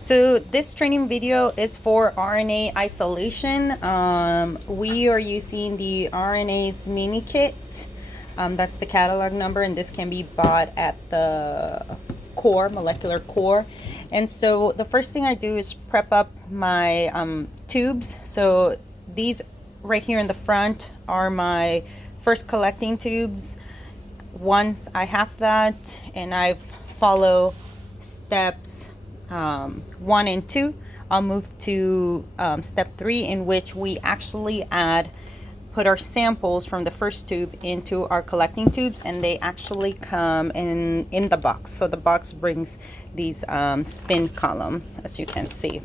So this training video is for RNA isolation. We are using the RNa's Mini kit. That's the catalog number, and this can be bought at the core, molecular core. And so the first thing I do is prep up my tubes. So these right here in the front are my first collecting tubes. Once I have that and I follow steps 1 and 2, I'll move to step 3, in which we actually put our samples from the first tube into our collecting tubes, and they actually come in the box. So the box brings these spin columns, as you can see.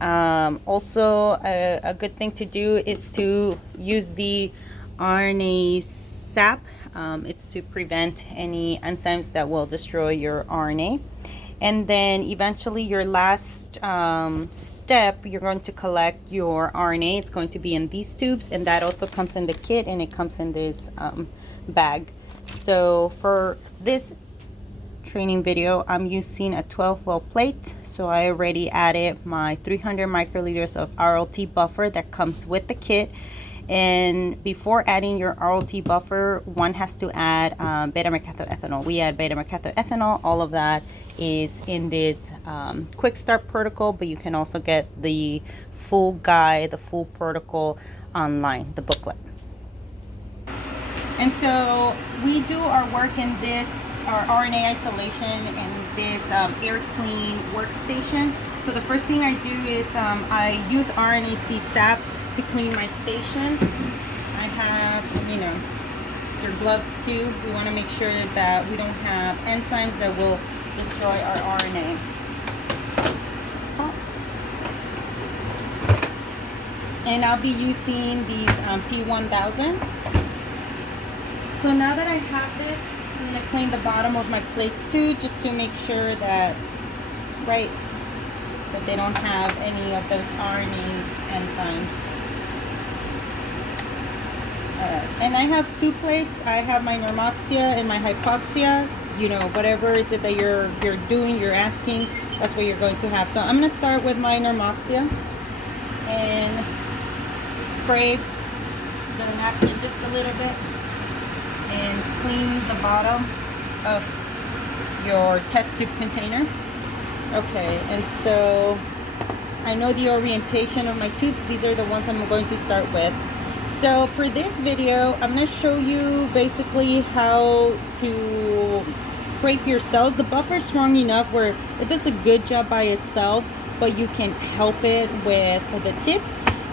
Also, a good thing to do is to use the RNA sap. It's to prevent any enzymes that will destroy your RNA. And then eventually your last step, you're going to collect your RNA. It's going to be in these tubes, and that also comes in the kit, and it comes in this bag. So for this training video, I'm using a 12-well plate. So I already added my 300 microliters of RLT buffer that comes with the kit. And before adding your RLT buffer, one has to add beta-mercaptoethanol. We add beta-mercaptoethanol. All of that is in this quick start protocol, but you can also get the full guide, the full protocol online, the booklet. And so we do our work in this, our RNA isolation in this air clean workstation. So the first thing I do is I use RNeasy sap to clean my station. I have, your gloves too. We want to make sure that we don't have enzymes that will destroy our RNA. And I'll be using these P1000s. So now that I have this, I'm going to clean the bottom of my plates too, just to make sure that, that they don't have any of those RNA's enzymes. And I have 2 plates. I have my normoxia and my hypoxia. Whatever is it that you're doing, you're asking, that's what you're going to have. So I'm going to start with my normoxia and spray the napkin just a little bit and clean the bottom of your test tube container. Okay, and so I know the orientation of my tubes. These are the ones I'm going to start with. So for this video, I'm going to show you basically how to scrape your cells. The buffer is strong enough where it does a good job by itself, but you can help it with the tip.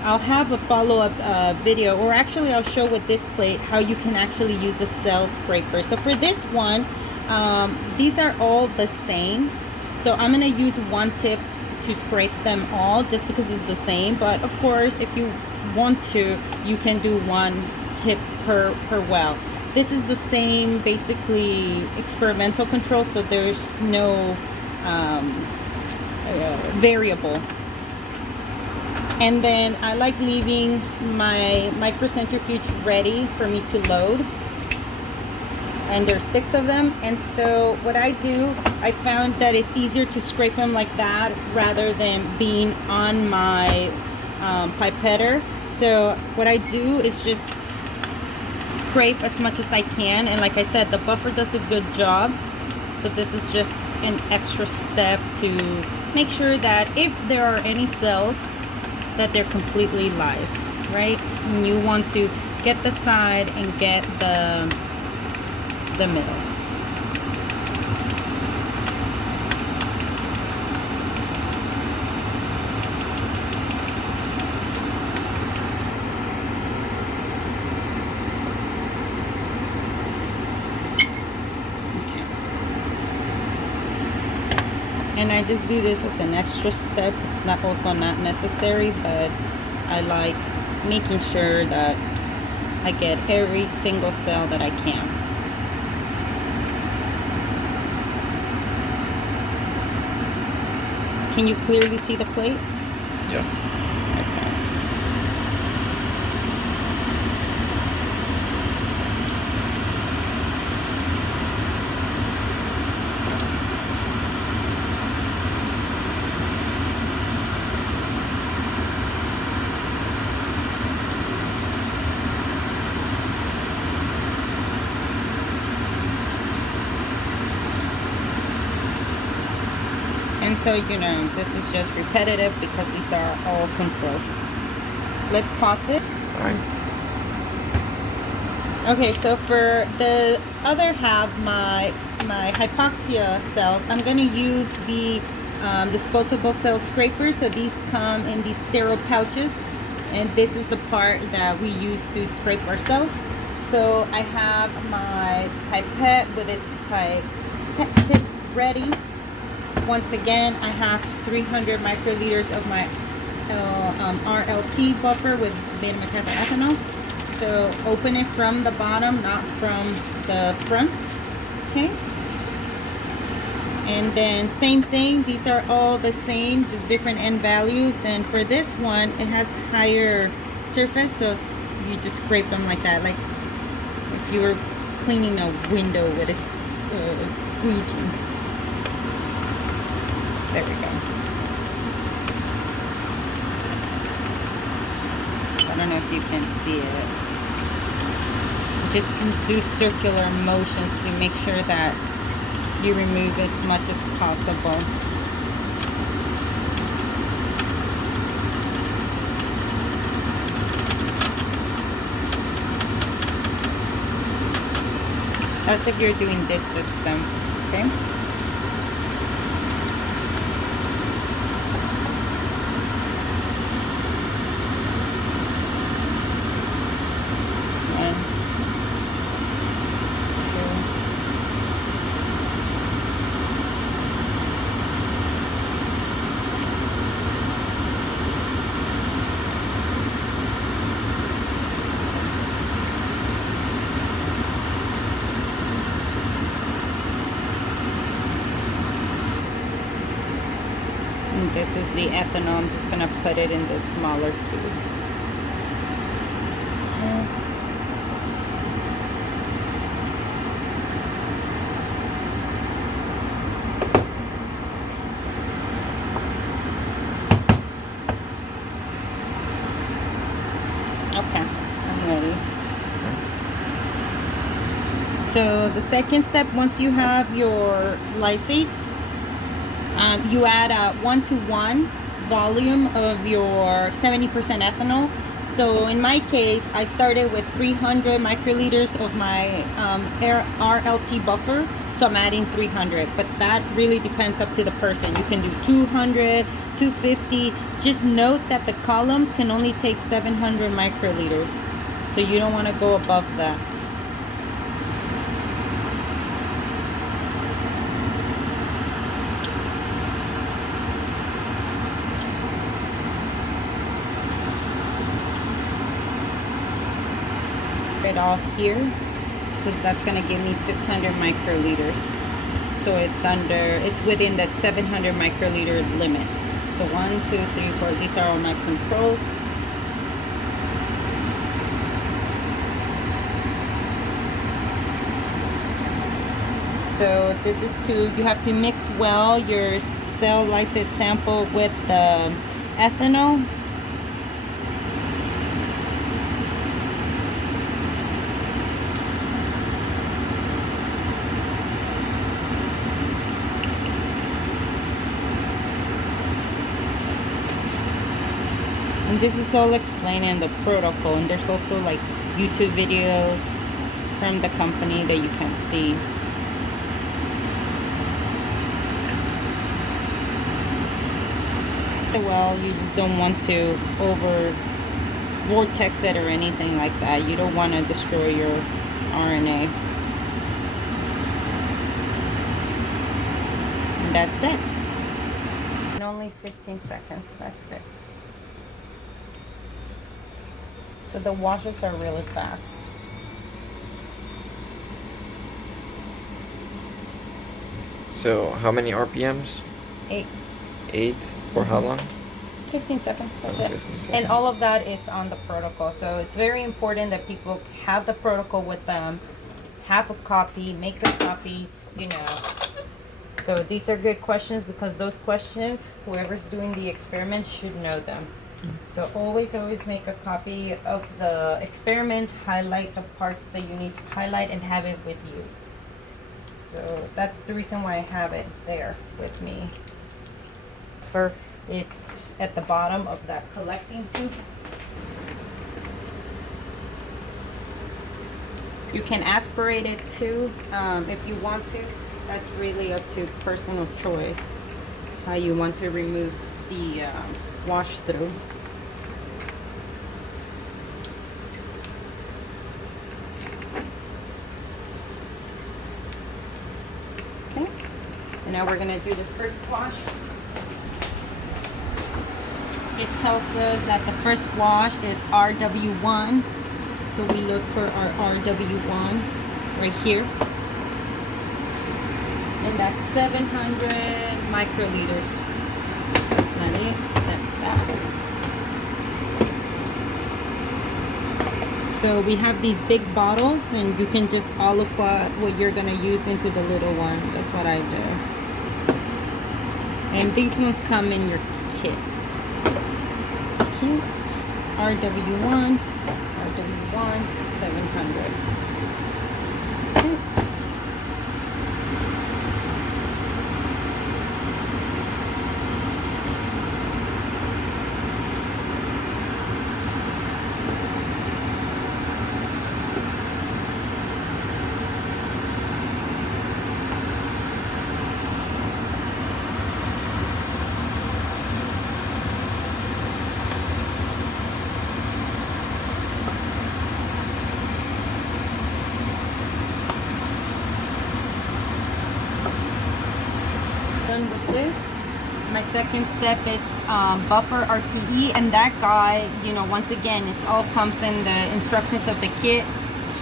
I'll have a follow-up video, or actually I'll show with this plate how you can actually use the cell scraper. So for this one, these are all the same. So I'm going to use one tip to scrape them all just because it's the same. But of course, if you want to, you can do one tip per well. This is the same basically experimental control, so there's no variable. And then I like leaving my microcentrifuge ready for me to load, and there's 6 of them. And so what I do, I found that it's easier to scrape them like that rather than being on my pipetter. So what I do is just scrape as much as I can, and like I said, the buffer does a good job. So this is just an extra step to make sure that if there are any cells, that they're completely lys, right? And you want to get the side and get the middle. And I just do this as an extra step. It's also not necessary, but I like making sure that I get every single cell that I can. Can you clearly see the plate? Yeah. Okay. And so, you know, this is just repetitive because these are all controls. Let's pause it. All right. Okay, so for the other half, my hypoxia cells, I'm going to use the disposable cell scrapers. So these come in these sterile pouches, and this is the part that we use to scrape our cells. So I have my pipette with its pipette tip ready. Once again, I have 300 microliters of my RLT buffer with beta-methacethanol. So open it from the bottom, not from the front. Okay. And then same thing, these are all the same, just different N values. And for this one, it has higher surface, so you just scrape them like that, like if you were cleaning a window with a squeegee. There we go. I don't know if you can see it. Just do circular motions to make sure that you remove as much as possible. That's if you're doing this system, okay? This is the ethanol. I'm just gonna put it in the smaller tube. Okay, I'm ready. So the second step, once you have your lysates, you add a 1-to-1 volume of your 70% ethanol. So in my case, I started with 300 microliters of my RLT buffer. So I'm adding 300, but that really depends up to the person. You can do 200, 250. Just note that the columns can only take 700 microliters. So you don't want to go above that. It all here because that's going to give me 600 microliters, so it's within that 700 microliter limit. So 1, 2, 3, 4, these are all my controls. So this is you have to mix well your cell lysate sample with the ethanol. And this is all explained in the protocol, and there's also like YouTube videos from the company that you can see. Well, you just don't want to over vortex it or anything like that. You don't want to destroy your RNA. And that's it. And only 15 seconds, that's it. So the washes are really fast. So how many RPMs? 8. 8 for how long? 15 seconds, that's it. 15 seconds. And all of that is on the protocol. So it's very important that people have the protocol with them, have a copy, make a copy, you know. So these are good questions because those questions, whoever's doing the experiment should know them. So always make a copy of the experiments, highlight the parts that you need to highlight, and have it with you. So that's the reason why I have it there with me. buffer. It's at the bottom of that collecting tube. You can aspirate it too if you want to. That's really up to personal choice how you want to remove the wash through. Okay, and now we're gonna do the first wash. It tells us that the first wash is RW1, so we look for our RW1 right here, and that's 700 microliters. That's not it, that's that. So we have these big bottles, and you can just all of what you're gonna use into the little one. That's what I do. And these ones come in your kit. RW1, 700. Okay. Done with this. My second step is buffer RPE, and that guy, you know, once again, it's all comes in the instructions of the kit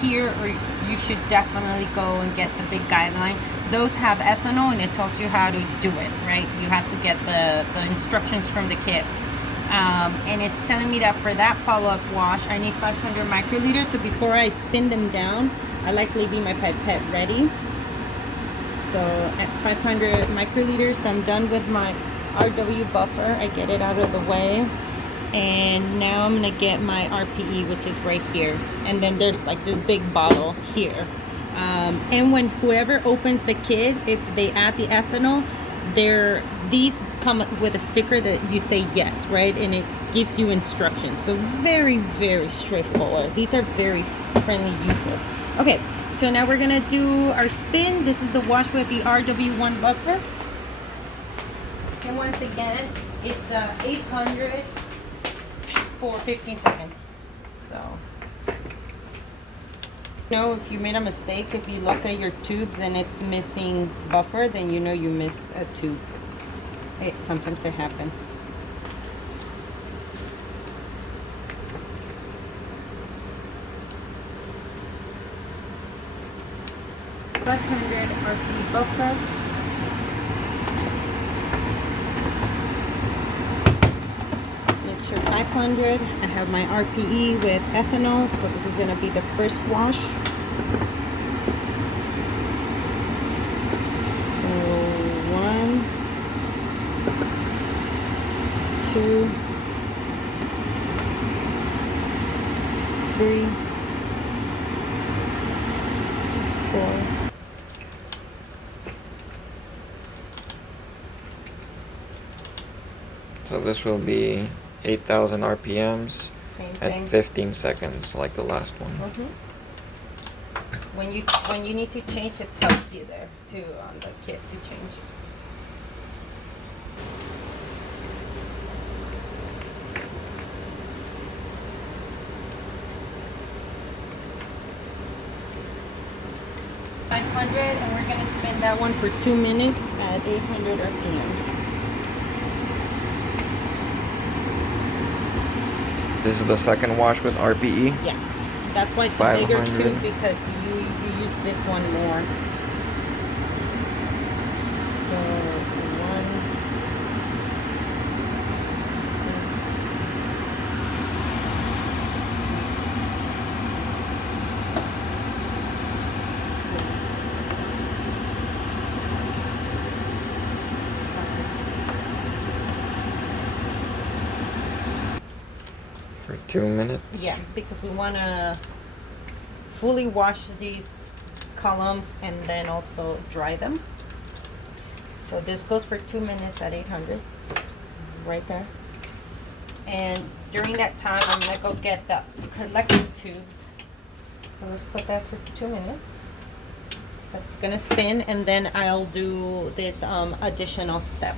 here, or you should definitely go and get the big guideline. Those have ethanol, and it tells you how to do it, right? You have to get the instructions from the kit. And it's telling me that for that follow-up wash, I need 500 microliters. So before I spin them down, I like leaving my pipette ready. So at 500 microliters, so I'm done with my RW buffer. I get it out of the way. And now I'm gonna get my RPE, which is right here. And then there's like this big bottle here. And when whoever opens the kit, if they add the ethanol, these come with a sticker that you say yes, right? And it gives you instructions. So very, very straightforward. These are very friendly user. Okay, so now we're gonna do our spin. This is the wash with the RW1 buffer. And once again, it's 800 for 15 seconds. So, you know, if you made a mistake, if you look at your tubes and it's missing buffer, then you know you missed a tube. Sometimes it happens. RP buffer. Make sure 500. I have my RPE with ethanol, so this is going to be the first wash. So 1, 2, 3, 4. So this will be 8,000 RPMs Same at thing. 15 seconds, like the last one. When you need to change, it tells you there too on the kit to change it. $500, and we're gonna spin that one for 2 minutes at 800 RPMs. This is the second wash with RPE. Yeah, that's why it's a bigger 500. tube, because you use this one more. So 1, 2 minutes. Yeah, because we want to fully wash these columns and then also dry them. So this goes for 2 minutes at 800. right there. And during that time, I'm gonna go get the collecting tubes. So let's put that for 2 minutes. That's gonna spin, and then I'll do this additional step.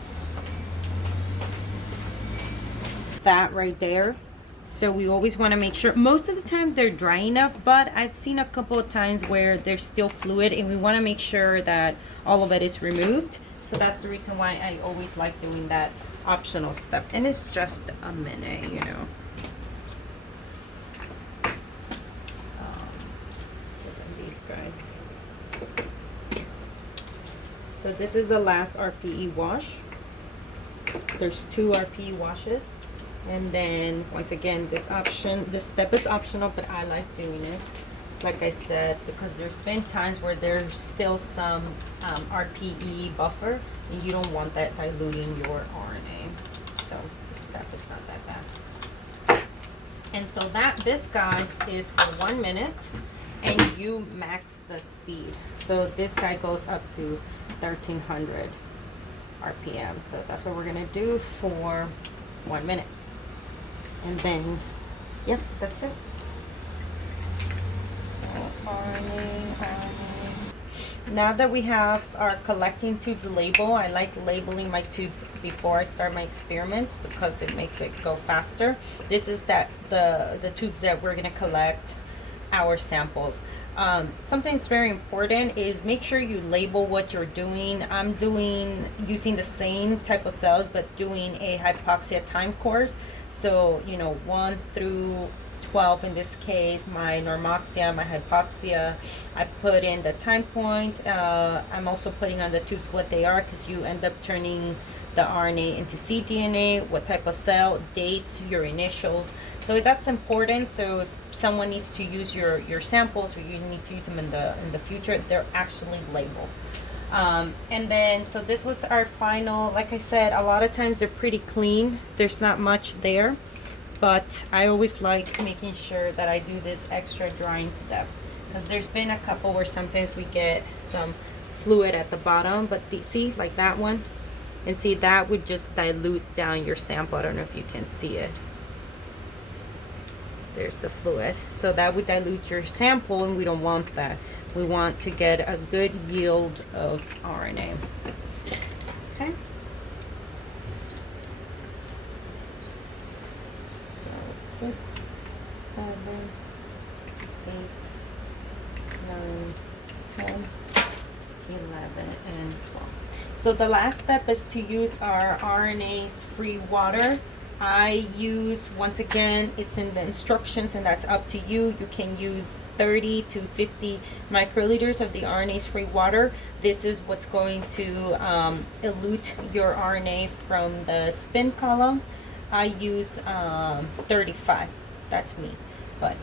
That right there. So we always want to make sure, most of the time they're dry enough, but I've seen a couple of times where there's still fluid, and we want to make sure that all of it is removed. So that's the reason why I always like doing that optional step, and it's just a minute, you know. So then these guys. So this is the last RPE wash. There's 2 RPE washes. And then once again, this step is optional, but I like doing it, like I said, because there's been times where there's still some RPE buffer, and you don't want that diluting your RNA. So this step is not that bad. And so this guy is for 1 minute, and you max the speed. So this guy goes up to 1300 RPM. So that's what we're gonna do for 1 minute. And then, yep, that's it. So RNA. Now that we have our collecting tubes label, I like labeling my tubes before I start my experiments because it makes it go faster. This is the tubes that we're gonna collect our samples. Something that's very important is make sure you label what you're doing. I'm using the same type of cells, but doing a hypoxia time course. So, you know, 1 through 12 in this case, my normoxia, my hypoxia. I put in the time point. I'm also putting on the tubes what they are, because you end up turning the RNA into cDNA, what type of cell, dates, your initials. So that's important. So if someone needs to use your samples, or you need to use them in the future, they're actually labeled. And then, so this was our final. Like I said, a lot of times they're pretty clean. There's not much there, but I always like making sure that I do this extra drying step, because there's been a couple where sometimes we get some fluid at the bottom, but see, like that one, and see, that would just dilute down your sample. I don't know if you can see it. There's the fluid. So that would dilute your sample, and we don't want that. We want to get a good yield of RNA. Okay. So 6, 7, 8, 9, 10, 11, and 12. So the last step is to use our RNase free water. I use, once again, it's in the instructions, and that's up to you. You can use 30 to 50 microliters of the RNase free water. This is what's going to elute your RNA from the spin column. I use 35. That's me, but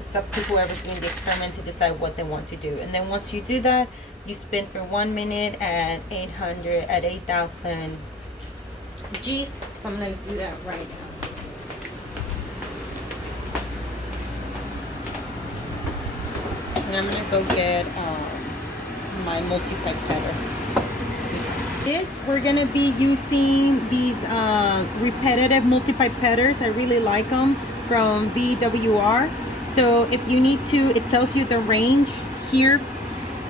it's up to whoever's doing the experiment to decide what they want to do. And then once you do that, you spin for 1 minute at 8,000 G's. So I'm going to do that right now. And I'm going to go get my multi-pipetter. This, we're going to be using these repetitive multi-pipetters. I really like them, from VWR. So if you need to, it tells you the range here,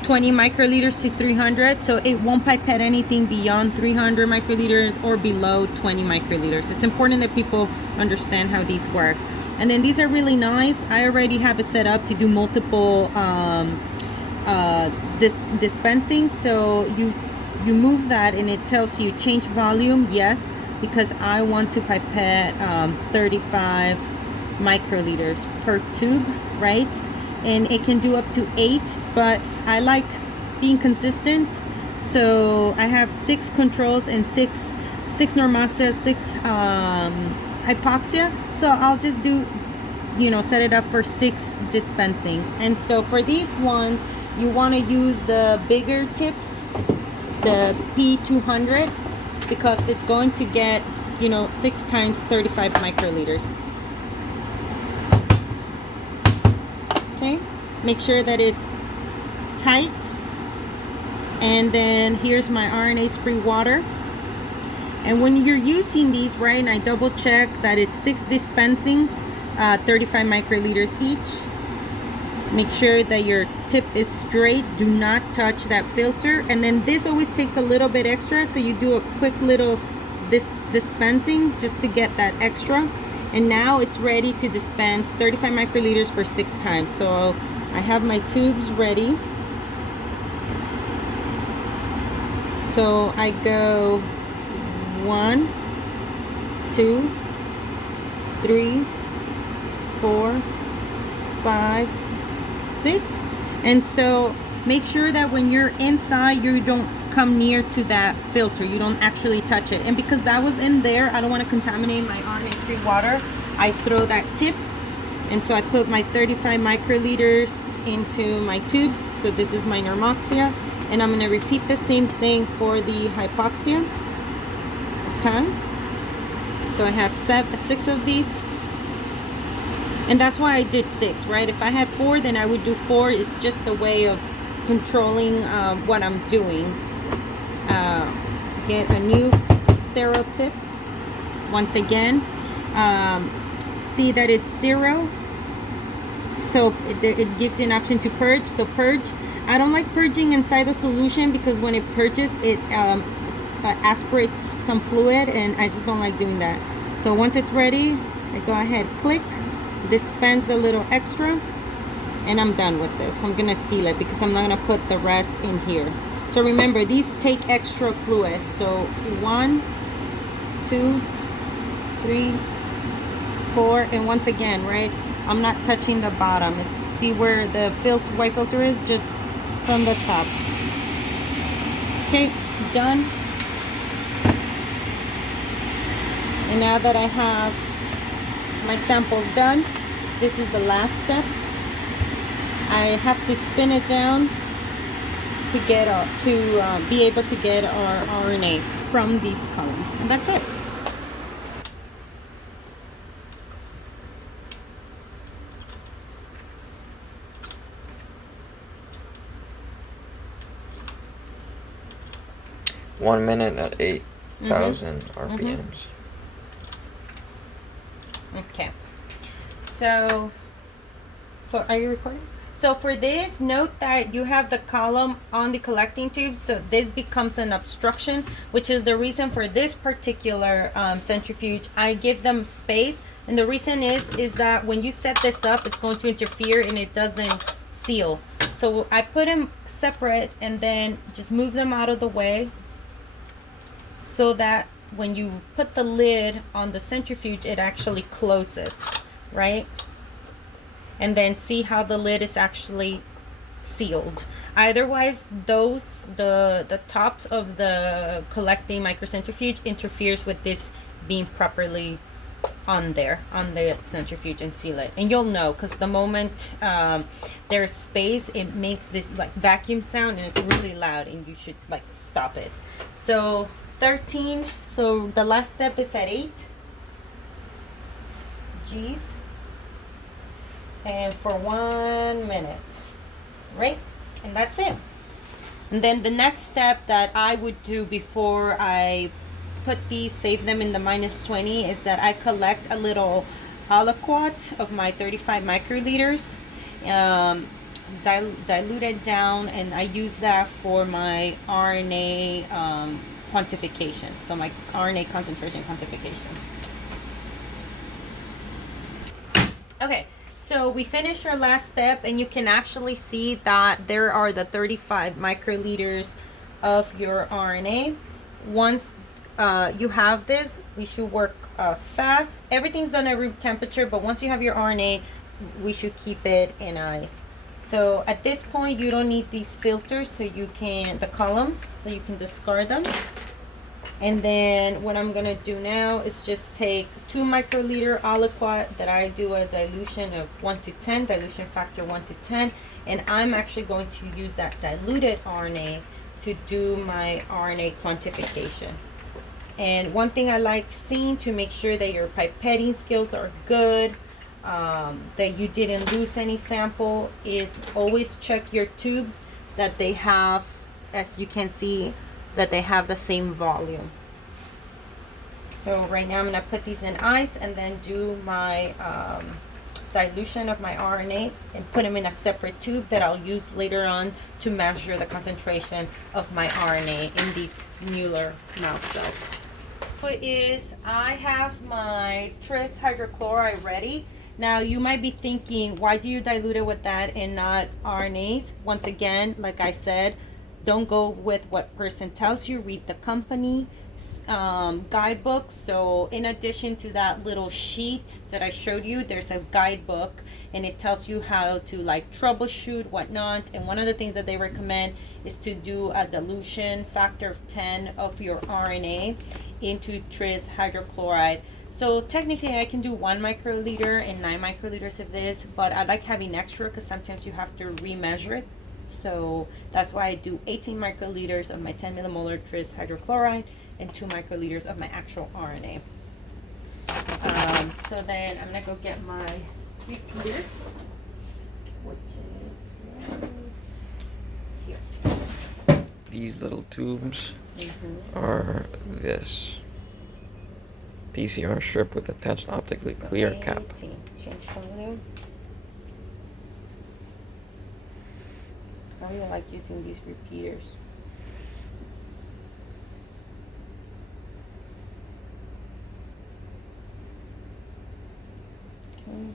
20 microliters to 300. So it won't pipette anything beyond 300 microliters or below 20 microliters. It's important that people understand how these work. And then these are really nice. I already have it set up to do multiple dispensing. So you move that, and it tells you change volume. Yes, because I want to pipette 35 microliters per tube, right? And it can do up to 8, but I like being consistent. So I have 6 controls and 6 normoxia, 6 hypoxia. So I'll just do, set it up for 6 dispensing. And so for these ones, you want to use the bigger tips, the P200, because it's going to get 6 times 35 microliters. Okay, make sure that it's tight. And then here's my RNase free water. And when you're using these, right, and I double check that it's 6 dispensings, 35 microliters each. Make sure that your tip is straight. Do not touch that filter. And then this always takes a little bit extra, so you do a quick little dispensing just to get that extra. And now it's ready to dispense 35 microliters for 6 times. So I have my tubes ready. So I go 1, 2, 3, 4, 5, 6. And so make sure that when you're inside, you don't come near to that filter. You don't actually touch it. And because that was in there, I don't want to contaminate my RNA-free water. I throw that tip. And so I put my 35 microliters into my tubes. So this is my normoxia. And I'm going to repeat the same thing for the hypoxia. Okay. So I have 6 of these. And that's why I did 6, right? If I had 4, then I would do 4. It's just a way of controlling what I'm doing. Get a new sterile tip. Once again, see that it's 0. So it gives you an option to purge. So purge. I don't like purging inside the solution because when it purges, it aspirates some fluid, and I just don't like doing that. So once it's ready, I go ahead, click, dispense the little extra, and I'm done with this. I'm gonna seal it because I'm not gonna put the rest in here. So remember, these take extra fluid. So 1, 2, 3, 4, and once again, right, I'm not touching the bottom. It's, see where the white filter is? Just from the top. Okay, done. And now that I have my samples done, this is the last step. I have to spin it down to get be able to get our RNA from these columns, and that's it. One minute at 8,000 RPMs. Okay. So, are you recording? So for this, note that you have the column on the collecting tube, so this becomes an obstruction, which is the reason for this particular centrifuge. I give them space, and the reason is that when you set this up, it's going to interfere and it doesn't seal. So I put them separate and then just move them out of the way so that when you put the lid on the centrifuge, it actually closes, right? And then see how the lid is actually sealed. Otherwise, the tops of the collecting microcentrifuge interferes with this being properly on there, on the centrifuge, and seal it. And you'll know, because the moment there's space, it makes this like vacuum sound, and it's really loud, and you should like stop it. So 13, so the last step is at 8 G's. And for 1 minute, right? And that's it. And then the next step that I would do before I put these, save them in the -20, is that I collect a little aliquot of my 35 microliters, dilute it down, and I use that for my RNA quantification. So my RNA concentration quantification. Okay. So we finished our last step, and you can actually see that there are the 35 microliters of your RNA. Once you have this, we should work fast. Everything's done at room temperature, but once you have your RNA, we should keep it in ice. So at this point, you don't need these filters, so you can, the columns, so you can discard them. And then what I'm gonna do now is just take 2 microliter aliquot that I do a dilution of 1 to 10, dilution factor 1 to 10, and I'm actually going to use that diluted RNA to do my RNA quantification. And one thing I like seeing to make sure that your pipetting skills are good, that you didn't lose any sample, is always check your tubes that they have, as you can see, that they have the same volume. So right now I'm gonna put these in ice and then do my dilution of my RNA and put them in a separate tube that I'll use later on to measure the concentration of my RNA in these Mueller mouse cells. I have my tris hydrochloride ready. Now you might be thinking, why do you dilute it with that and not RNAs? Once again, like I said, don't go with what person tells you. Read the company guidebook. So in addition to that little sheet that I showed you, there's a guidebook and it tells you how to like troubleshoot whatnot. And one of the things that they recommend is to do a dilution factor of 10 of your RNA into tris hydrochloride. So technically I can do 1 microliter and 9 microliters of this, but I like having extra because sometimes you have to remeasure it. So that's why I do 18 microliters of my 10 millimolar tris hydrochloride and 2 microliters of my actual RNA. So then I'm gonna go get my repeater, which is right here. These little tubes are this PCR strip with attached optically clear cap. 18. Change volume. I really like using these repeaters. Okay.